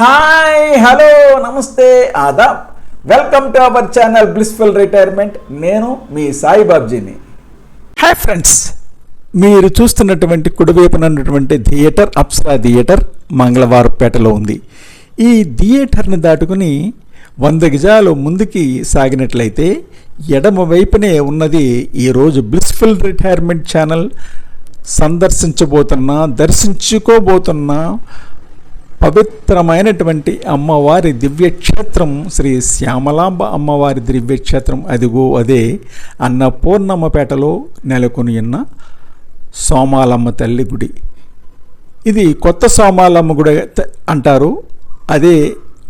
Hi hello నమస్తే ఆదాబ్ welcome to our channel blissful retirement. నేను మీ సాయిబాబ్జీని. హాయ్ ఫ్రెండ్స్, మీరు చూస్తున్నటువంటి కుడివైపున ఉన్నటువంటి థియేటర్ అప్సరా థియేటర్ మంగళవారపేటలో ఉంది. ఈ థియేటర్ని దాటుకుని 100 గజాలు ముందుకి సాగినట్లయితే ఎడమ వైపునే ఉన్నది ఈరోజు బ్లిస్ఫుల్ రిటైర్మెంట్ ఛానల్ దర్శించుకోబోతున్న పవిత్రమైనటువంటి అమ్మవారి దివ్యక్షేత్రం శ్రీ శ్యామలాంబ అమ్మవారి దివ్యక్షేత్రం. అదే అన్నపూర్ణమ్మపేటలో నెలకొని ఉన్న సోమాలమ్మ తల్లి గుడి. ఇది కొత్త సోమాలమ్మ గుడి అంటారు. అదే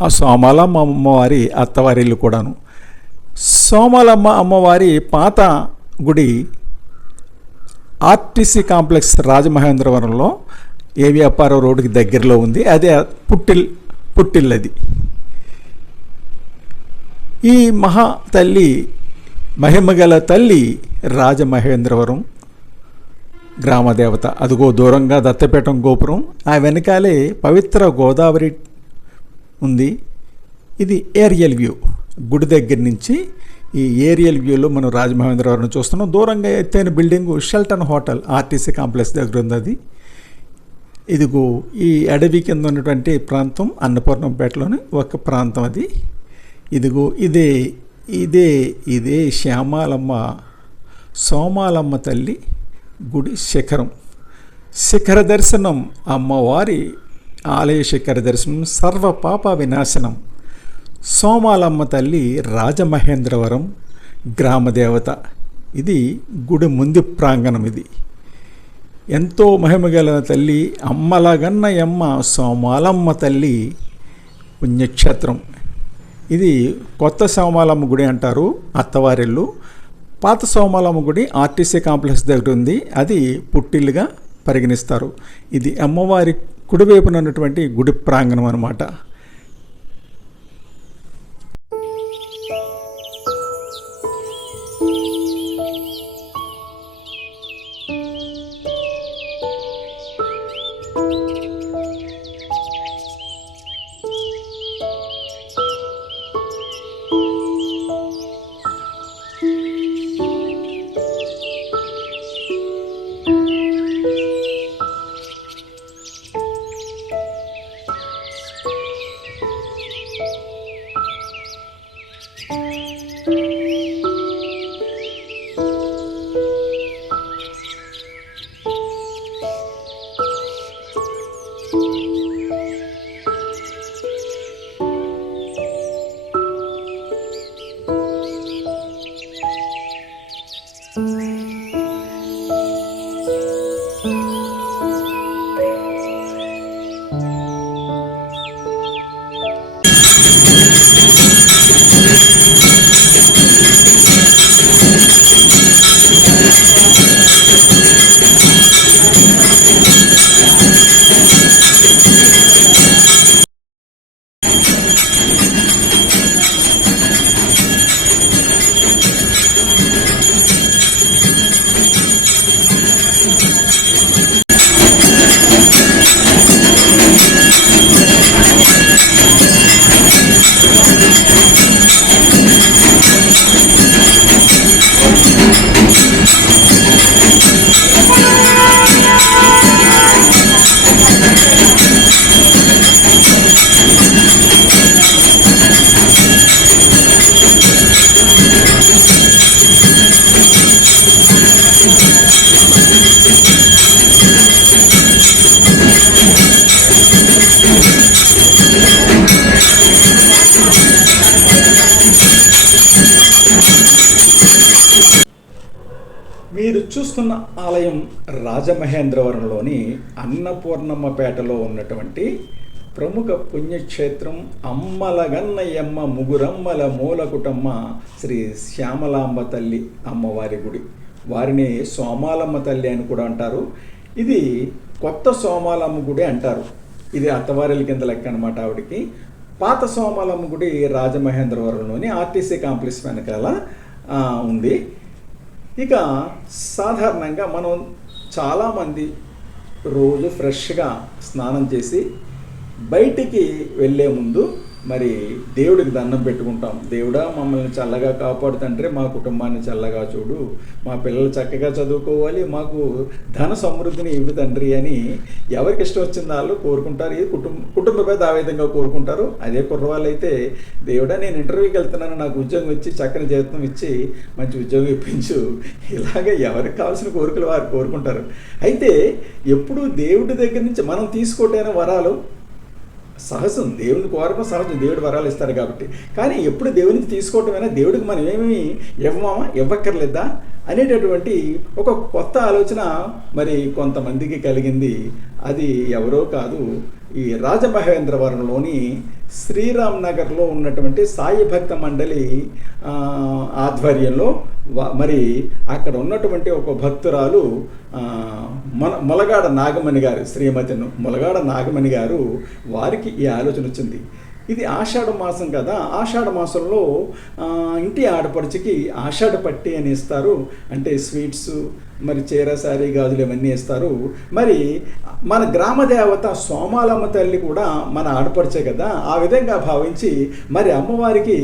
ఆ సోమాలమ్మ అమ్మవారి అత్తవారిల్లు కూడాను. సోమాలమ్మ అమ్మవారి పాత గుడి ఆర్టీసీ కాంప్లెక్స్ రాజమహేంద్రవరంలో ఏవియాపారం రోడ్డుకి దగ్గరలో ఉంది. అదే పుట్టిల్లది. ఈ మహిమగల తల్లి రాజమహేంద్రవరం గ్రామదేవత. అదిగో దూరంగా దత్తపీఠం గోపురం, ఆ వెనకాలే పవిత్ర గోదావరి ఉంది. ఇది ఏరియల్ వ్యూ. గుడి దగ్గర నుంచి ఈ ఏరియల్ వ్యూలో మనం రాజమహేంద్రవరం చూస్తున్నాం. దూరంగా ఎత్తైన building Sheldon hotel RTC complex దగ్గర ఉంది. అది ఇదిగో ఈ అడవి కింద ఉన్నటువంటి ప్రాంతం అన్నపూర్ణంపేటలోని ఒక ప్రాంతం. అది ఇదిగో ఇదే సోమాలమ్మ తల్లి గుడి శిఖర దర్శనం. అమ్మవారి ఆలయ శిఖర దర్శనం సర్వ పాప వినాశనం. సోమాలమ్మ తల్లి రాజమహేంద్రవరం గ్రామదేవత. ఇది గుడి ముందు ప్రాంగణం. ఇది ఎంతో మహిమగల తల్లి అమ్మలగన్నయమ్మ సోమాలమ్మ తల్లి పుణ్యక్షేత్రం. ఇది కొత్త సోమాలమ్మ గుడి అంటారు, అత్తవారిల్లు. పాత సోమాలమ్మ గుడి ఆర్టీసీ కాంప్లెక్స్ దగ్గర ఉంది. అది పుట్టిల్లుగా పరిగణిస్తారు. ఇది అమ్మవారి కుడివైపున ఉన్నటువంటి గుడి ప్రాంగణం అన్నమాట. మీరు చూస్తున్న ఆలయం రాజమహేంద్రవరంలోని అన్నపూర్ణమ్మపేటలో ఉన్నటువంటి ప్రముఖ పుణ్యక్షేత్రం అమ్మలగన్నయమ్మ ముగురమ్మల మూలకుటమ్మ శ్రీ శ్యామలాంబ తల్లి అమ్మవారి గుడి. వారిని సోమాలమ్మ తల్లి అని కూడా అంటారు. ఇది కొత్త సోమాలమ్మ గుడి అంటారు. ఇది అత్తవారిల కింద లెక్క అనమాట ఆవిడికి. పాత సోమాలమ్మ గుడి రాజమహేంద్రవరంలోని ఆర్టీసీ కాంప్లెక్స్ వెనకాల ఉంది. ఇక సాధారణంగా మనం చాలామంది రోజు ఫ్రెష్గా స్నానం చేసి బయటికి వెళ్ళే ముందు మరి దేవుడికి దండం పెట్టుకుంటాం. దేవుడా మమ్మల్ని చల్లగా కాపాడు తండ్రి, మా కుటుంబాన్ని చల్లగా చూడు, మా పిల్లలు చక్కగా చదువుకోవాలి, మాకు ధన సమృద్ధిని ఇవ్వు తండ్రి అని ఎవరికి ఇష్టం వచ్చింది వాళ్ళు కోరుకుంటారు. ఇది కుటుంబ పెద్ద ఆ విధంగా కోరుకుంటారు. అదే కుర్రవాళ్ళు అయితే దేవుడా నేను ఇంటర్వ్యూకి వెళ్తున్నాను, నాకు ఉద్యోగం ఇచ్చి చక్కని జీతం ఇచ్చి మంచి ఉద్యోగం ఇప్పించు, ఇలాగే ఎవరికి కావాల్సిన కోరికలు వారు కోరుకుంటారు. అయితే ఎప్పుడు దేవుడి దగ్గర నుంచి మనం తీసుకోవటైన వరాలు సహజం, దేవుని కోరడం సహజం, దేవుడు వరాలు ఇస్తారు కాబట్టి. కానీ ఎప్పుడు దేవుని నుంచి తీసుకోవటమైనా దేవుడికి మనం ఏమేమి ఇవ్వక్కర్లేదా అనేటటువంటి ఒక కొత్త ఆలోచన మరి కొంతమందికి కలిగింది. అది ఎవరో కాదు, ఈ రాజమహేంద్రవరంలోని శ్రీరామ్ నగర్లో ఉన్నటువంటి సాయి భక్త మండలి ఆధ్వర్యంలో మరి అక్కడ ఉన్నటువంటి ఒక భక్తురాలు ములగాడ నాగమణి గారు, శ్రీమతి ములగాడ నాగమణి గారు, వారికి ఈ ఆలోచన వచ్చింది. ఇది ఆషాఢ మాసం కదా, ఆషాఢ మాసంలో ఇంటి ఆడపడుచుకి ఆషాఢ పట్టి అని ఇస్తారు. అంటే స్వీట్స్, మరి చీర, సారీ, గాజులు ఇవన్నీ ఇస్తారు. మరి మన గ్రామ దేవత సోమాలమ్మ తల్లి కూడా మన ఆడపడిచే కదా, ఆ విధంగా భావించి మరి అమ్మవారికి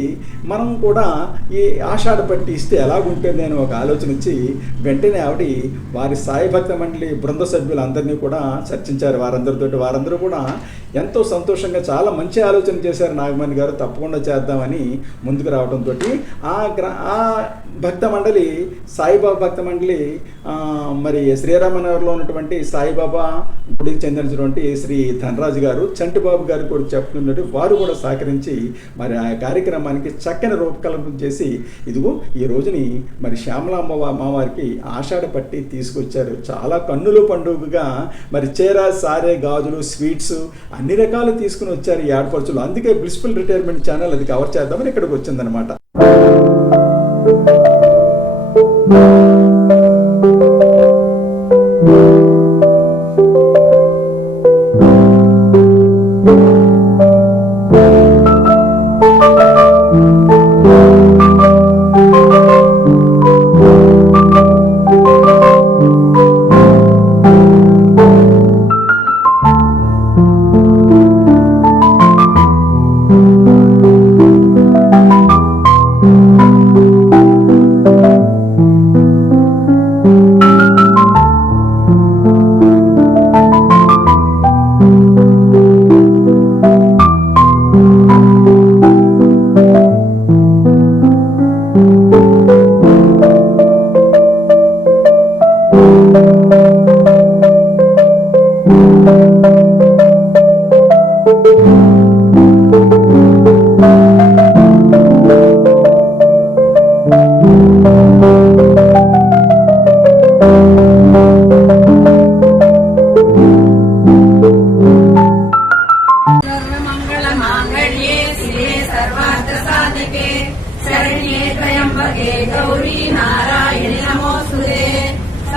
మనం కూడా ఈ ఆషాఢ పట్టి ఇస్తే ఎలాగుంటుంది అని ఒక ఆలోచన ఇచ్చి వెంటనే ఆవిడ వారి సాయి భక్త మండలి బృంద సభ్యులందరినీ కూడా చర్చించారు. వారందరూ కూడా ఎంతో సంతోషంగా చాలా మంచి ఆలోచన చేశారు. నాగమణి గారు తప్పకుండా చేద్దామని ముందుకు రావడంతో ఆ భక్త మండలి, సాయిబాబా భక్త మండలి మరి శ్రీరామనగర్లో ఉన్నటువంటి సాయిబాబా గుడికి చెందినటువంటి శ్రీ ధనరాజు గారు, చంటిబాబు గారు కూడా చెప్తున్నట్టు వారు కూడా సహకరించి మరి ఆ కార్యక్రమానికి చక్కని రూపకల్పన చేసి ఇదిగో ఈ రోజుని మరి శ్యామలాంబ అమ్మవారికి ఆషాఢ పట్టి తీసుకొచ్చారు. చాలా కన్నుల పండుగగా మరి చీర, సారే, గాజులు, స్వీట్స్ అన్ని రకాలు తీసుకుని వచ్చారు ఈ ఆడపడుచులు. అందుకే బ్లిస్ఫుల్ రిటైర్మెంట్ ఛానల్ అది కవర్ చేద్దామని ఇక్కడికి వచ్చిందనమాట.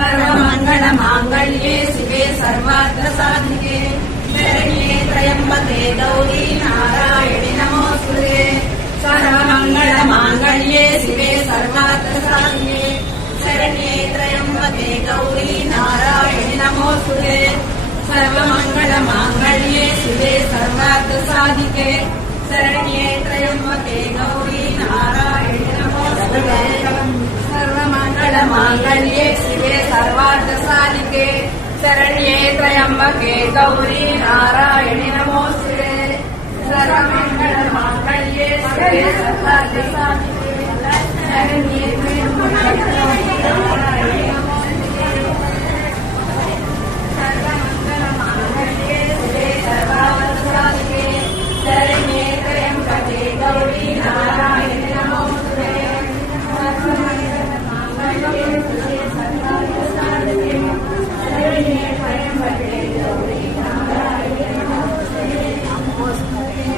सर्वमङ्गलमाङ्गल्ये शिवे सर्वार्थसाधिके शरण्ये त्र्यम्बके गौरी नारायणि नमोस्तुते सर्वमङ्गलमाङ्गल्ये शिवे सर्वार्थसाधिके शरण्ये त्र्यम्बके गौरी नारायणि नमोस्तुते सर्वमङ्गलमाङ्गल्ये शिवे सर्वार्थसाधिके शरण्ये त्र्यम्बके गौरी नारायणि शरण्ये त्र्यम्बके गौरी नारायणि नमोस्तुते सर्वमङ्गलमाङ्गल्ये शिवे सर्वार्थसाधिके शरण्ये त्र्यम्बके गौरी नारायणि नमोस्तुते नमोस्तुते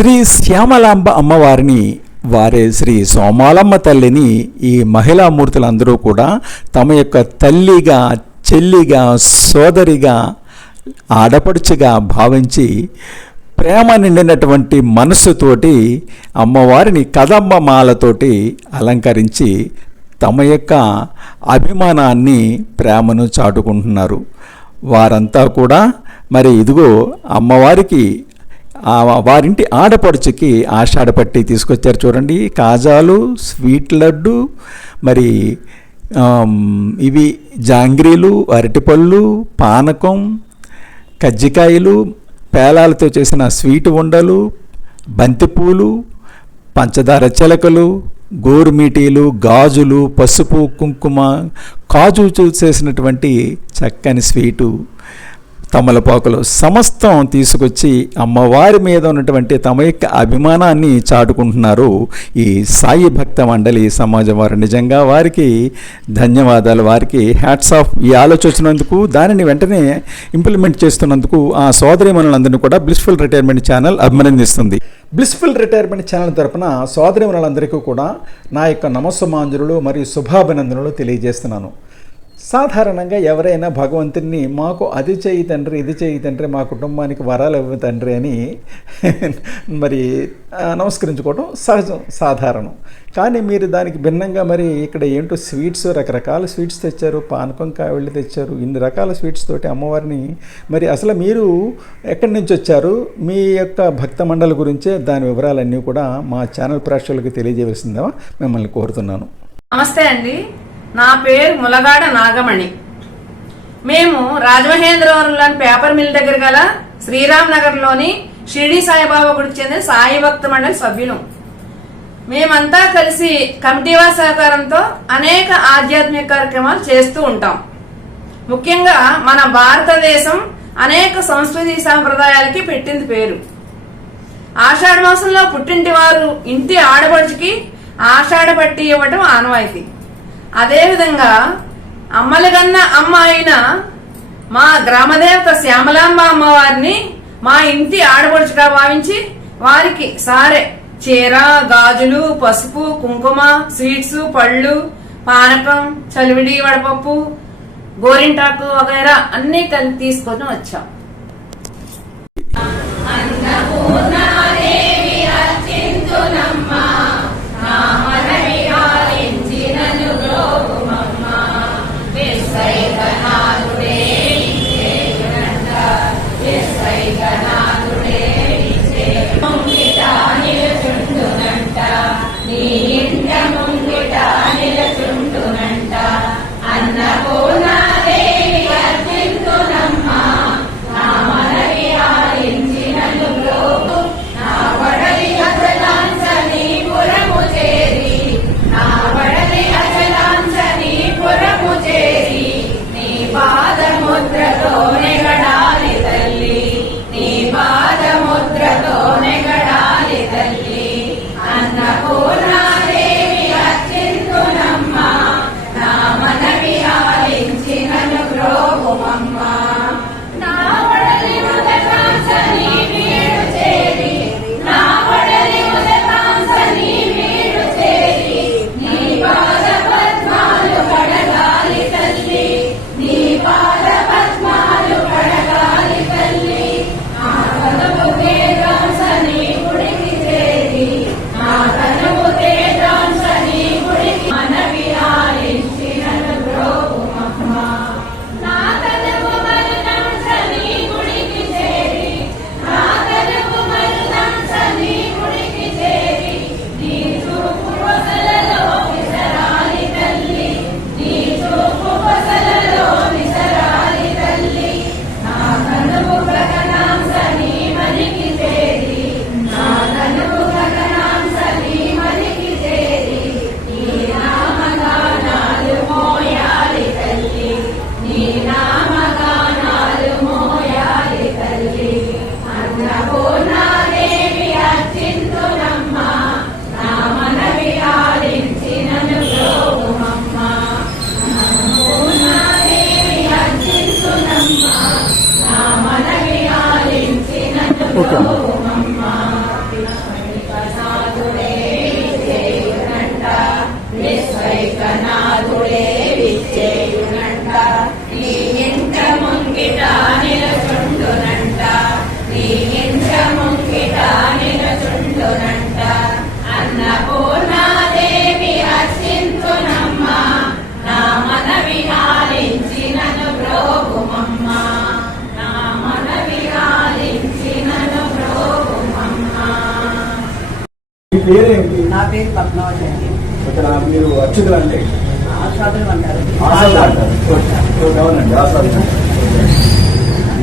శ్రీ శ్యామలాంబ అమ్మవారిని, వారే శ్రీ సోమాలమ్మ తల్లిని ఈ మహిళా మూర్తులందరూ కూడా తమ యొక్క తల్లిగా, చెల్లిగా, సోదరిగా, ఆడపడుచుగా భావించి ప్రేమ నిండినటువంటి మనస్సుతోటి అమ్మవారిని కదంబ మాలతోటి అలంకరించి తమ యొక్క అభిమానాన్ని, ప్రేమను చాటుకుంటున్నారు. వారంతా కూడా మరి ఇదిగో అమ్మవారికి వారింటి ఆడపడుచుకి ఆషాఢపట్టి తీసుకొచ్చారు చూడండి. కాజాలు, స్వీట్ లడ్డు, మరి ఇవి జాంగ్రీలు, అరటిపళ్ళు, పానకం, కజ్జికాయలు, పేలాలతో చేసిన స్వీట్ ఉండలు, బంతిపూలు, పంచదార చిలకలు, గోరుమీటీలు, గాజులు, పసుపు, కుంకుమ, కాజు చేసినటువంటి చక్కని స్వీటు, తమలపాకులు సమస్తం తీసుకొచ్చి అమ్మవారి మీద ఉన్నటువంటి తమ యొక్క అభిమానాన్ని చాటుకుంటున్నారు ఈ సాయి భక్త మండలి సమాజం వారు. నిజంగా వారికి ధన్యవాదాలు, వారికి హ్యాట్స్ ఆఫ్. ఈ ఆలోచన వచ్చినందుకు, దానిని వెంటనే ఇంప్లిమెంట్ చేస్తున్నందుకు ఆ సోదరీమణులందరినీ కూడా బ్లిస్ఫుల్ రిటైర్మెంట్ ఛానల్ అభినందిస్తుంది. బ్లిస్ఫుల్ రిటైర్మెంట్ ఛానల్ తరపున సోదరీమణులందరికీ కూడా నా యొక్క నమస్సుమాంజలులు మరియు శుభాభినందనలు తెలియజేస్తున్నాను. సాధారణంగా ఎవరైనా భగవంతుని మాకు అది చేయి తండ్రి, ఇది చేయి తండ్రి, మా కుటుంబానికి వరాలు ఇవ్వ తండ్రి అని మరి నమస్కరించుకోవడం సహజం, సాధారణం. కానీ మీరు దానికి భిన్నంగా మరి ఇక్కడ ఏంటో స్వీట్స్, రకరకాల స్వీట్స్ తెచ్చారు, పానకం కావిళ్ళు తెచ్చారు. ఇన్ని రకాల స్వీట్స్ తోటి అమ్మవారిని మరి అసలు మీరు ఎక్కడి నుంచి వచ్చారు, మీ యొక్క భక్త మండలి గురించే దాని వివరాలన్నీ కూడా మా ఛానల్ ప్రేక్షకులకు తెలియజేయవలసిందా మిమ్మల్ని కోరుతున్నాను. నమస్తే అండి, నా పేరు ములగాడ నాగమణి. మేము రాజమహేంద్రవరంలోని పేపర్ మిల్ దగ్గర గల శ్రీరామ్ నగర్లోని షిరిడి సాయిబాబా గుడికి చెందిన సాయి భక్త మండలి సభ్యులు. మేమంతా కలిసి కమిటీ వారి సహకారంతో అనేక ఆధ్యాత్మిక కార్యక్రమాలు చేస్తూ ఉంటాం. ముఖ్యంగా మన భారతదేశం అనేక సంస్కృతి సాంప్రదాయాలకి పెట్టింది పేరు. ఆషాఢ మాసంలో పుట్టింటి వారు ఇంటి ఆడపడుచుకి ఆషాఢ పట్టి ఇవ్వటం ఆనవాయితీ. అదేవిధంగా అమ్మలగన్న అమ్మ అయిన మా గ్రామదేవత శ్యామలాంబ అమ్మవారిని మా ఇంటి ఆడపడుచుగా భావించి వారికి సారె, చీర, గాజులు, పసుపు, కుంకుమ, స్వీట్స్, పళ్ళు, పానకం, చలివిడి, వడపప్పు, గోరింటాకు వగైరా అన్ని కలిపి తీసుకొని వచ్చాం. పేరేంటి? నా పేరు పద్మావతి అండి. ఇక్కడ మీరు అర్చకులు అంటే ఆస్వాదులు అంటారు. ఆసాద్ అంటారు. అవునండి, ఆసాద్.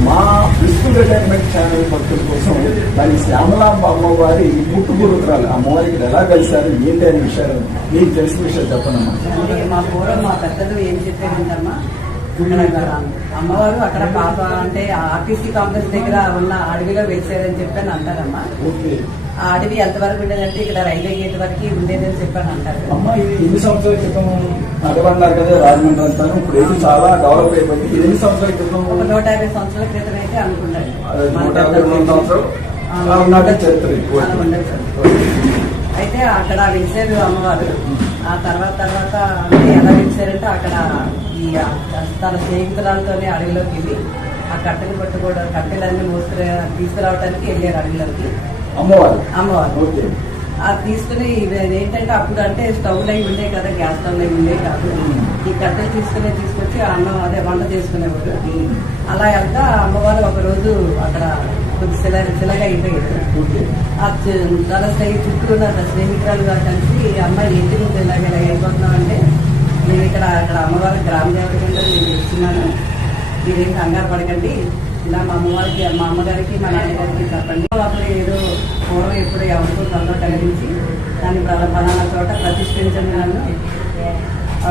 మా బ్లిస్ఫుల్ రిటైర్మెంట్ ఛానల్ భక్తుల కోసం దాని శ్యామలాంబ అమ్మవారి పుట్టుగురుతురాలు అమ్మవారికి ఎలా కలిశారు ఏంటి అనే విషయాలు మీకు తెలిసిన విషయాలు చెప్పనమ్మా. అంటే మా పూర్వం మా పెద్దలు ఏం చెప్పారంటమ్మా, ఇక్కడ అమ్మవారు అక్కడ పాప అంటే ఆర్టీసీ కాంప్లెక్స్ దగ్గర ఉన్న అడవిలో వెలిసారని చెప్పని అంటారమ్మా. ఆ అడవి ఎంతవరకు ఉండేదంటే ఇక్కడ రైల్వే గేట్ వరకు ఉండేదని చెప్పని అంటారు. అమ్మ ఇది ఎన్ని సంవత్సరాల క్రితం అడవన్నారు కదా రాజమండ్రి అంతాను, ఇప్పుడు ఏది చాలా డెవలప్ అయిపోయింది. ఇది ఎన్ని సంవత్సరాల క్రితం? ఒక 150 సంవత్సరాల క్రితం అయితే అనుకుంటాను. 152 సంవత్సరాలు చరిత్ర అయితే అక్కడ వెలిసారు అమ్మవారు. ఆ తర్వాత అంటే ఎలా వెలిసారంటే అక్కడ ఈ తన స్నేహితురాలతోనే అడవిలోకి వెళ్ళి ఆ కట్టెలు పట్టుకోవడం కట్టెలన్నీ తీసుకురావడానికి వెళ్ళారు అడవిలోకి అమ్మవారు. అది తీసుకుని ఏంటంటే అప్పుడు అంటే స్టవ్లు అవి ఉండే కదా, గ్యాస్ స్టవ్లు అవి ఉండే కాదు. ఈ కట్టెలు తీసుకొచ్చి అన్నం అదే వంట చేసుకునేవారు. అలా వెళ్తా అమ్మవారు ఒక రోజు అక్కడ కొద్ది శిలగా అయిపోయారు. తన చుట్టూ ఉన్న స్నేహితురాలుగా కలిసి అమ్మాయి ఇంటి నుంచి ఇలా అయిపోతున్నాం అంటే నేను ఇక్కడ అమ్మవారి గ్రామ దేవత కింద నేను ఇస్తున్నాను, మీరేం కంగారు పడకండి, ఇలా మా అమ్మగారికి మా నాన్నగారికి చెప్పండి. అప్పుడు ఏదో పూర్వం ఎప్పుడు ఎవరికో తనలో కలిగించి దాన్ని పలానా చోట ప్రతిష్ఠించండి నన్ను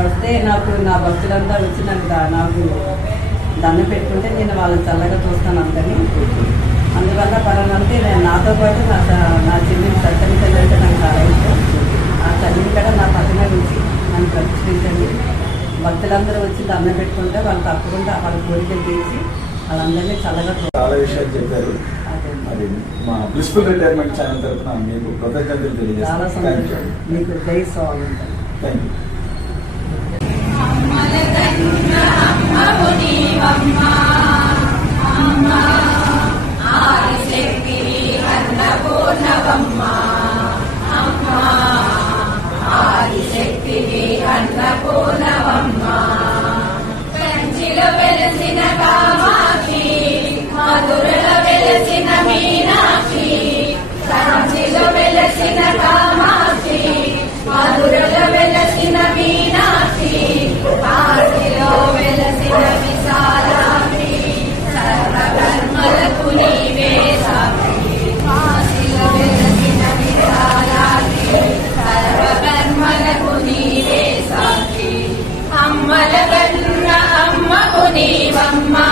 వస్తే నాకు నా భక్తులంతా వచ్చి నాకు దండం పెట్టుకుంటే నేను వాళ్ళని చల్లగా చూస్తాను అందరినీ. అందువల్ల పలానా అంటే నేను నాతో పాటు నా చెల్లిని చట్టని తల్లి అంటే నాకు చాలా ఇష్టం. ఆ తల్లిని కూడా నా పక్కనే ఉంచి నన్ను ప్రతిష్ఠించండి. భక్తులందరూ వచ్చి దండం పెట్టుకుంటే వాళ్ళు తప్పకుండా వాళ్ళ కోరికలు తీసి వాళ్ళందరినీ చల్లగా చాలా విషయాలు చెప్పారు. మరి మా బ్లిస్ఫుల్ రిటైర్మెంట్ ఛానల్ తరఫున మీకు కృతజ్ఞతలు చాలా తెలియజేస్తాను. మీకు జై స్వామి. Thank you. వెలసిన కామాక్షి మధురల వెలసిన మీనాక్షి, కంచిలో వెలసిన కామాక్షి మధురల వెలసిన మీనాక్షి, కాశీలో వెలసిన విశాలాక్షి సర్వకర్మలకు నీవే సాక్షి, కాశీలో వెలసిన విశాలాక్షి సర్వకర్మలకు నీవే సాక్షి, అమ్మల కన్న అమ్మకు నీవమ్మా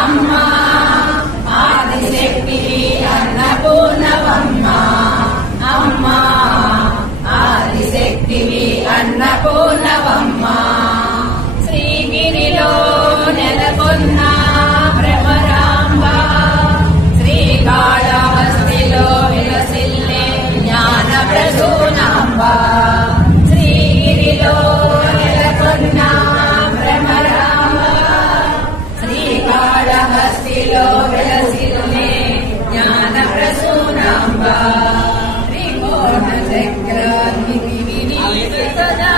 అమ్మా ఆదిశక్తివి అన్నపూర్ణవమ్మా అమ్మా ఆదిశక్తివి అన్నపూర్ణవమ్మా, శ్రీగిరిలో నెలకొన్న భ్రమరాంబ శ్రీకాళహస్తిలో విలసిల్లే జ్ఞాన ప్రసూనాంబ, శ్రీగిరిలో నెలకొన్న భ్రమరాంబ శ్రీకాళహస్తిలో విలసిల్లే జ్ఞాన ప్రసూనాంబ, త్రికోణ చక్రానికి వినిసదా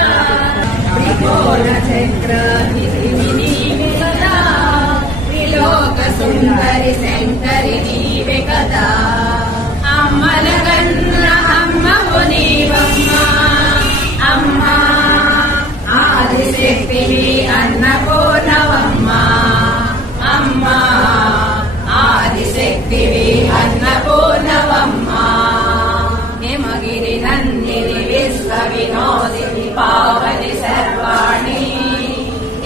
త్రికోణ చక్రానికి వినిసదా త్రిలోక సుందరి శంకరి నీవే కదా, అమ్మల కన్న అమ్మవు నీవమ్మా అమ్మా ఆదిశక్తివి అన్నపూర్ణవమ్మా అమ్మా ఆదిశక్తివి అన్నపూర్ణవమ్మా, హిమగిరి నందిని విశ్వ వినోదిని పావని సర్వాణి,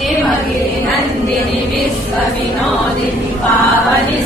హిమగిరి నందిని విశ్వ వినోదిని పావని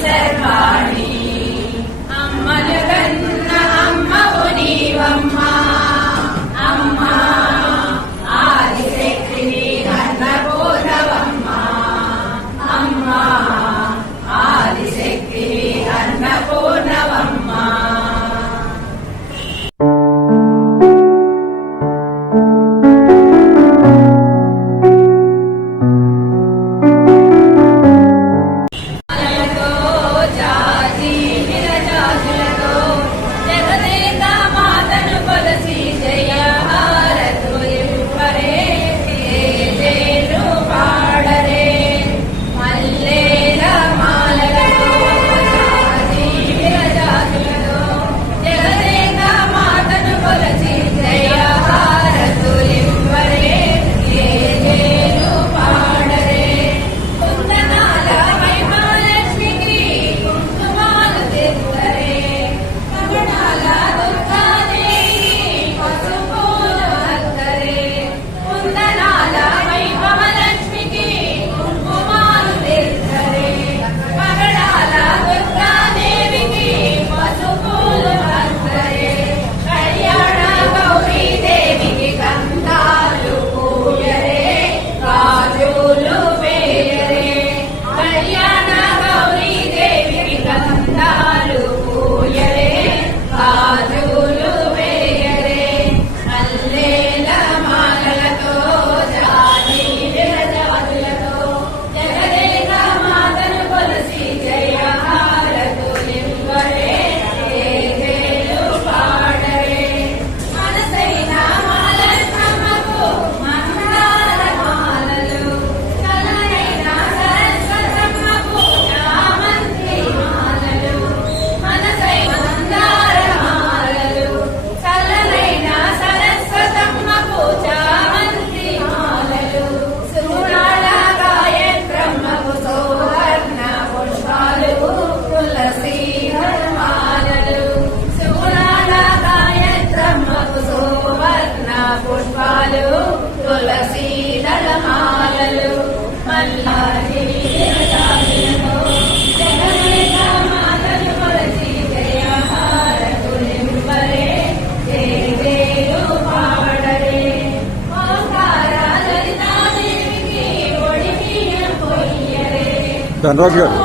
ధనరాజ్ గారు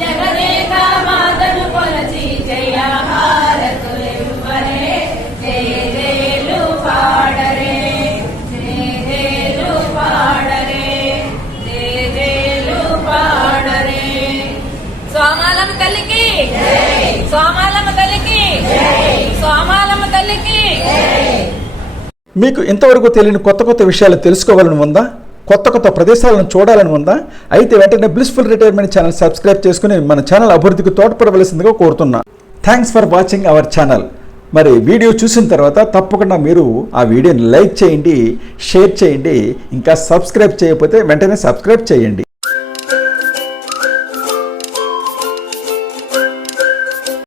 జగదేక మాతను కొలచి జయహారతులివ్వరే జయ జయలు పాడరే జయ జయలు పాడరే జయ జయలు పాడరే. సోమాలమ్మ తల్లికి సోమాలమ్మ తల్లికి సోమాలమ్మ తల్లికి. మీకు ఇంతవరకు తెలియని కొత్త కొత్త విషయాలు తెలుసుకోవాలని ఉందా? కొత్త కొత్త ప్రదేశాలను చూడాలని ఉందా? అయితే వెంటనే బ్లిస్ఫుల్ రిటైర్మెంట్ ఛానల్ సబ్స్క్రైబ్ చేసుకుని మన ఛానల్ అభివృద్ధికి తోడ్పడవలసిందిగా కోరుతున్నా. Thanks for watching our channel. మరి వీడియో చూసిన తర్వాత తప్పకుండా మీరు ఆ వీడియోని లైక్ చేయండి, షేర్ చేయండి. ఇంకా సబ్స్క్రైబ్ చేయకపోతే వెంటనే సబ్స్క్రైబ్ చేయండి.